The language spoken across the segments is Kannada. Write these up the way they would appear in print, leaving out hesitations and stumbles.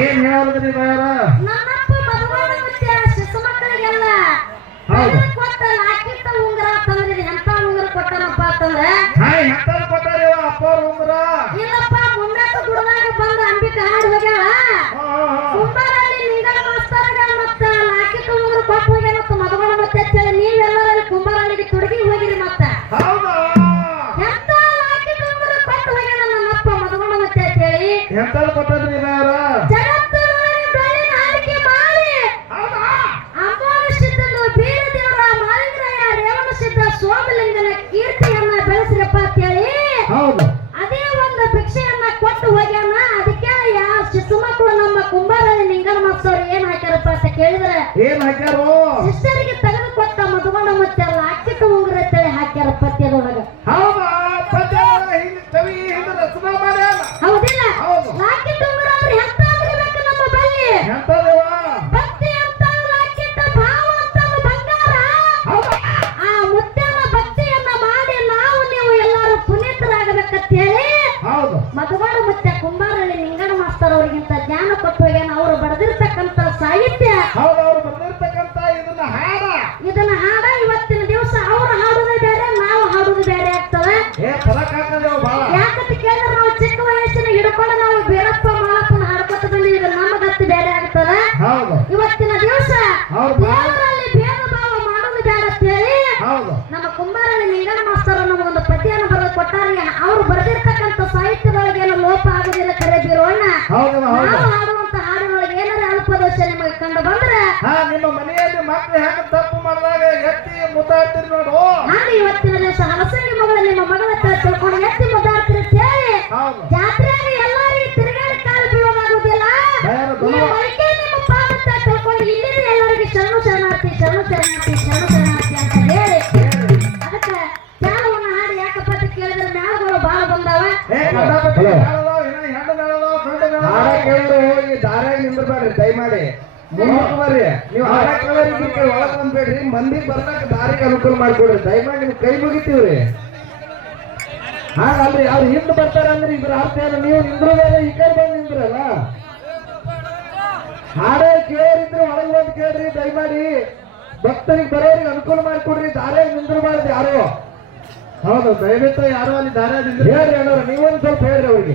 ಏನ್ ಹೇಳೋದ್ರಿ ಬಾಯಾರ ನಮ್ಮಪ್ಪ ಮದುವೆ ಮತ್ತೆ ಶಿಶು ಮಕ್ಕಳಿಗೆಲ್ಲ ಕೊಟ್ಟ ಲಾಕಿಟ್ಟ ಉಂಗುರ ತಂದ್ರಿ ಎಂತ ಉಂಗುರ ಕೊಟ್ಟನಪ್ಪ ಅಂತಂದ್ರೆ ಎಂತ ಕೊಟ್ಟಾರಿ ಅಪ್ಪ ಉಂಗುರ ಇಲ್ಲಪ್ಪ ಮುಂದಕ್ಕೆ ಗುಡದಾಗ ಬಂದ ಅಂಬಿಕ ಹಾಡು ಹೋಗ್ಯಾಳ ಕುಂಬಾರಲ್ಲಿ ನಿಂಗನ ಮಾಸ್ತರ್ಗ ಮತ್ತ ಲಾಕಿಟ್ಟ ಉಂಗುರ ಕೊಟ್ಟು ಹೋಗ್ಯಾನ ಮತ್ತ ಮದುವೆ ಮತ್ತೆ ಅಂತೇಳಿ ನೀವೆಲ್ಲರಲ್ಲಿ ಕುಂಬಾರಲ್ಲಿಗೆ ತುಡುಗಿ ಹೋಗಿರಿ ಮತ್ತ ಎಂತ ಲಾಕಿಟ್ಟ ಉಂಗುರ ಕೊಟ್ಟು ಹೋಗ್ಯಾನ ನನ್ನಪ್ಪ ಮದುವೆ ಮತ್ತೆ ಅಂತೇಳಿ ಎಂತ ಕೊಟ್ಟದ್ರಿ ಬಾಯಾರ ಸೋಮಲಿಂಗನ ಕೀರ್ತಿಯನ್ನ ಬೆಳೆಸಿರಪ್ಪ ಅಂತೇಳಿ ಅದೇ ಒಂದು ಭಿಕ್ಷೆಯನ್ನ ಕೊಟ್ಟು ಹೋಗ್ಯಾನ. ಅದಕ್ಕೆ ಯಾವ ಶಿಶು ಮಕ್ಕಳು ನಮ್ಮ ಕುಂಬಾರಲ್ಲಿ ನಿಂಗನ ಮಾಸ್ತರ್ ಏನ್ ಹಾಕ್ಯಾರಪ್ಪ ಅಂತ ಕೇಳಿದ್ರೆ ಏನ್ ಹಾಕ್ಯಾರು ಶಿಷ್ಯರಿಗೆ ತೆಗೆದು ಕೊಟ್ಟ ಮದುಗೊಂಡ ಮತ್ತೆ ಲಾಕಿಟ್ ಉಂಗುರ ಅಂತೇಳಿ ಹಾಕ್ಯಾರ ಪದ್ಯದೊಳಗ. ಹೌದಿಲ್ಲ? ಲಾಕಿಟ್ ಉಂಗುರ ಅಂದ್ರೆ ಎಂತ ಆಗಿರ್ಬೇಕು ನಮ್ಮ ಬಲ್ಲಿ ಭಕ್ತಿ ಅಂತ ಲಾಕಿಟ್ ಭಾವ ಅಂತ ಬಂಗಾರ. ಆ ಮುತ್ತನ ಭಕ್ತಿಯನ್ನ ಮಾಡಿ ನಾವು ನೀವು ಎಲ್ಲರೂ ಪುನೀತರಾಗಬೇಕಂತ ಹೇಳಿ ಮದುಗೊಂಡ ಮತ್ತೆ ಕುಂಬಾರಲ್ಲಿ ನಿಂಗನ ಮಾಸ್ತರ್ ಅವರಿಗಿಂತ ಜ್ಞಾನ ಕೊಟ್ಟು ಹೋಗ್ಯಾನ. ಅವರು ಬರೆದಿರ್ತಕ್ಕಂಥ ಸಾಹಿತ್ಯ ಇದನ್ನ ಹಾಡ ಇವತ್ತಿನ ದಿವಸ ಅವ್ರು ಹಾಡುದೇ ಬೇರೆ ನಾವು ಹಾಡುದು ಬೇರೆ ಆಗ್ತವೆ. ಯಾಕಂತ ಕೇಳಿದ್ರೆ ನಾವು ಚಿಕ್ಕ ವಯಸ್ಸಿನ ಹಿಡ್ಕೊಂಡು ನಾವು ಬೇರಪ್ಪ ಮಾಲಪ್ಪನ ಹಾಡ್ಕೊತ ಬಂದಿದ್ರೆ ನಮಗತ್ತು ಬೇರೆ ಆಗ್ತದೆ. ಇವತ್ತಿನ ದಿವಸ ದೇವರಲ್ಲಿ ಭೇದ ಭಾವ ಮಾಡೋದು ಬೇಡ ಅಂತ ಹೇಳಿ ನಮ್ಮ ಕುಂಬಾರಲ್ಲಿ ನಿಂಗನ ಮಾಸ್ತರ್ ನಮಗೊಂದು ಪದ್ಯವನ್ನು ಬರೆದು ಕೊಟ್ಟಾರೆ. ಅವ್ರು ಬರೆದಿರ್ತಕ್ಕಂಥ ಸಾಹಿತ್ಯದೊಳಗೆ ಏನೋ ಲೋಪ ಆಗುದಿಲ್ಲ ಕರೆ ಬೀರೋಣ. ನಾವು ಹಾಡುವಂತ ಹಾಡಿನೊಳಗೆ ಏನಾರ ಅಲ್ಪದೋಷ ನಿಮಗೆ ಕಂಡು ಬಂದ್ರೆ ನಿಮ್ಮ ಮನೆಯಲ್ಲಿ ಮಕ್ಕಳು ಹೆಂಗ ತಪ್ಪು ಮಾಡಿದಾಗ ಎತ್ತಿ ಮುದ್ದಾಡ್ತೀರಿ ನೋಡು. ಹಾಗೆ ಇವತ್ತಿನ ದಿವಸ ಹಲಸಂಗಿ ಮಗಳು ನಿಮ್ಮ ಮಗಳ ತಿಳ್ಕೊಂಡು ಎತ್ತಿ ಮುದ್ದಾಡ್ತೀರಿ ಅಂತ ಹೇಳಿ ಜಾತ್ರೆಯಾಗಿ ಎಲ್ಲರಿಗೂ ತಿರುಗಾಡಿ ಕಾಲು ಬೀಳೋದಾಗುದಿಲ್ಲ. ನಿಮ್ಮ ಪಾದ ತಿಳ್ಕೊಂಡು ಇಲ್ಲಿಂದ ಎಲ್ಲರಿಗೂ ಶರಣು ಶರಣಾರ್ಥಿ ಶರಣು ಶರಣಾರ್ಥಿ ಶರಣು ಶರಣಾರ್ಥಿ ಅಂತ ಹೇಳಿ ಅದಕ್ಕೆ ಚಾಲವನ್ನು ಹಾಡಿ ಯಾಕಪ್ಪ ಅಂತ ಕೇಳಿದ್ರೆ ಮ್ಯಾಲಗಳು ಬಾಳ ಬಂದಾವ. ಹೋಗಿ ದಾರ್ಯಾಗ ನಿಂದ್ರಬೇಡ್ರಿ ದಯಮಾಡಿ ಮುಂದಕ್ಕೆ ಬರ್ರಿ. ನೀವು ಒಳಗ್ ಬಂದ್ಬೇಡ್ರಿ. ಮಂದಿ ಬರ್ಲಾಕ ದಾರಿಗೆ ಅನುಕೂಲ ಮಾಡ್ಕೊಡ್ರಿ ದಯಮಾಡಿ. ನಿಮ್ಗೆ ಕೈ ಮುಗಿತೀವ್ರಿ. ಹಾಗಲ್ರಿ ಅವ್ರು ಹಿಂದ್ ಬರ್ತಾರ ಅಂದ್ರೆ ಇದ್ರ ಅರ್ಥ ಏನು? ನೀವು ನಿಂದ್ರು ಬೇರೆ ಈ ಕಡೆ ಬಂದು ನಿಂದ್ರಲ್ಲ. ಹಾಡೇ ಕೇಳಿದ್ರೆ ಒಳಗ್ ಬಂದು ಕೇಳ್ರಿ ದಯಮಾಡಿ. ಭಕ್ತರಿಗೆ ಬರೋರಿಗೆ ಅನುಕೂಲ ಮಾಡಿಕೊಡ್ರಿ. ದಾರ್ಯಾಗ ನಿಂದ್ರಬಾರ್ದು ಯಾರು. ಹೌದು ದಯವಿಟ್ಟು ಯಾರು ಅಲ್ಲಿ ದಾರ್ಯಾಗ ನಿಂದ್ರಿ ಹೇಳ್ರಿ ಅಣ್ಣವ್ರ. ನೀವೊಂದು ಸ್ವಲ್ಪ ಹೇಳ್ರಿ ಅವ್ರಿಗೆ.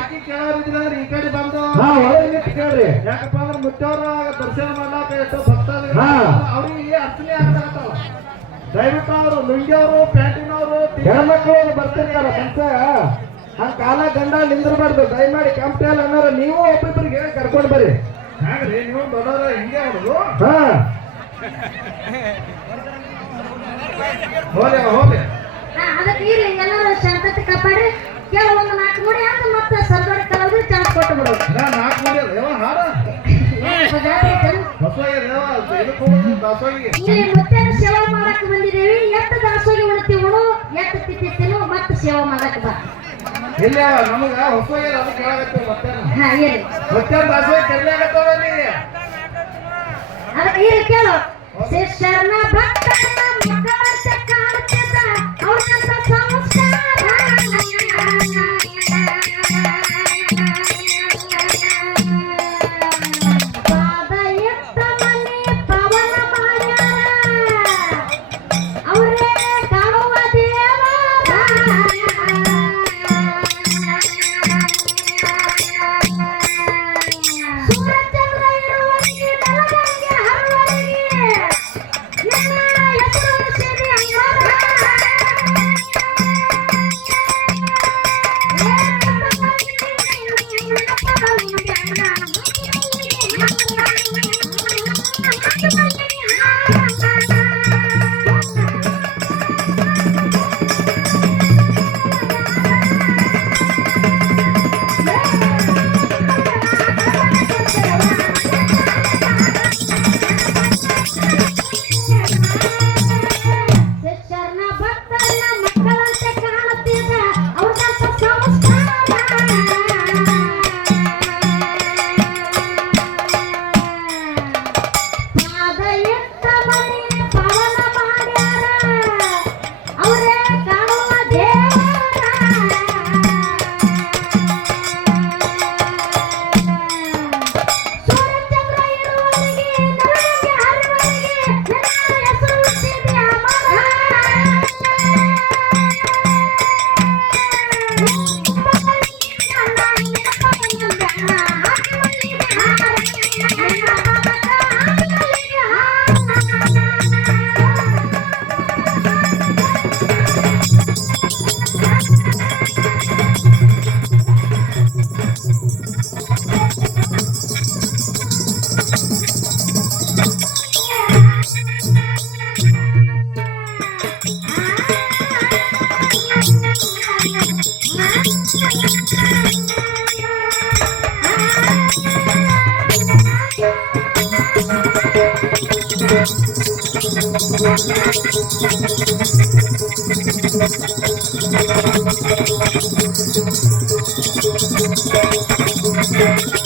ಬಾಕಿ ಕೇಳೋರಿದ್ದಿಲ್ಲ ಅಂದ್ರೆ ಈ ಕಡೆ ಬಂದು ಹಾ ಒಳಗೆ ನಿಂತು ಕೇಳ್ರಿ. ಯಾಕಪ್ಪ ಅಂದ್ರೆ ಮುತ್ತವ್ರ ದರ್ಶನ ಮಾಡ್ಲಾಕ ಎಷ್ಟೋ ಭಕ್ತಾದಿಗಳು ಹಾ. ಅವ್ರಿಗೆ ಅರ್ಚನೆ ಆಗ್ತಾರತ್ತಲ್ಲ. ದಯವಿಟ್ಟು ಅವರು ಲುಂಗಿಯವರು ಪ್ಯಾಂಟಿನವರು ಹೆಣ್ಮಕ್ಳು ಬರ್ತಿರ್ತಾರ ಮನ್ಸ ಹಂಗ ಕಾಲ ಗಂಡ ನಿಂದಿರ್ಬಾರ್ದು. ದಯಮಾಡಿ ಕೆಂಪಟೇಲ್ ಅನ್ನೋರು ನೀವು ಒಬ್ಬೊಬ್ಬರಿಗೆ ಹೇಳಿ ಕರ್ಕೊಂಡು ಬರ್ರಿ. ಹ್ಯಾಂಗ್ರಿ ನೀವು ದೊಡ್ಡವ್ರ ಹಿಂಗೆ ಅವ್ರದು ಹಾ ಹೋದೆ ಅದಕ್ಕೆ ಇರ್ಲಿ ಎಲ್ಲರೂ ಶಾಂತತೆ ಕಾಪಾಡ್ರಿ. ಕೆಲವೊಂದು 4 ಮುಡಿ ಅಂತ ಮತ್ತೆ ಸರ್ದಾರಿ ಕಲಾವಿದ್ರು ಚಾನ್ಸ್ ಕೊಟ್ಟು ಬಿಡೋದು. ನಾಲ್ಕು ಮಂದಿ ಅಲ್ಲ ಯಾವ ಹಾಡ ಬಸವಯ್ಯ ದೇವ ಇದಕ್ಕೆ ಹೋಗೋದು ದಾಸೋಗಿಗೆ ಇಲ್ಲಿ ಮುತ್ತೇನ ಸೇವಾ ಮಾಡಕ್ ಬಂದಿದ್ದೇವೆ. ಎಷ್ಟು ದಾಸೋಗಿ ಉಳ್ತೀವನು ಎಷ್ಟು ತಿತ್ತಿನು ಮತ್ತೆ ಸೇವಾ ಮಾಡಕ್ ಬಾ. ಇಲ್ಲ ನಮಗ ಹೊಸಯ್ಯ ಅದು ಕೇಳಾಗತ್ತೆ ಮತ್ತೆ ಹಾ ಇರ್ಲಿ ಮತ್ತೆ ದಾಸೋಗಿ ಕರ್ನಾಗತ್ತವ ನೀ ಅದಕ್ಕೆ ಇರ್ಲಿ ಕೇಳು. ಶಿಷ್ಯರನ್ನ ಭಕ್ತರನ್ನ ಮಕ್ಕಳಂತೆ ಕಾಣುತ್ತಿದ್ದ ಅವ್ರನ್ನಂತ ಸಂಸ್ಕಾರ ಪಾದ ಎತ್ತ ಮನೆ ಪವನ ಮಾಡ್ಯಾರ ಅವರೇ ಕಾಣುವ ದೇವರ ಸೂರ್ಯಚಂದ್ರ ಇರುವವರಿಗೆ ಬೆಳಗಂಗೆ ಹರುವವರಿಗೆ ನಿನ್ನ ಹೆಸರು ಸೇರಿ ಅಂಗಾರ ಶಿಷ್ಯರನ್ನ ಭಕ್ತರನ್ನ ಮಕ್ಕಳಂತೆ ಕಾಣುತ್ತಿದ್ದ ಅವ್ರನ್ನಂತ ಸಂಸ್ಕಾರ ಪಾದ ಎತ್ತ ಮನೆ ಪವನ ಮಾಡ್ಯಾರ ಅವರೇ ಕಾಣುವ ದೇವರ ಸೂರ್ಯಚಂದ್ರ ಇರುವವರಿಗೆ ನರಳಿಗೆ ಹರಿವರಿಗೆ ನಿನ್ನ ಹೆಸರು ಸಿದ್ಧಿ ಅಮರ Thank you.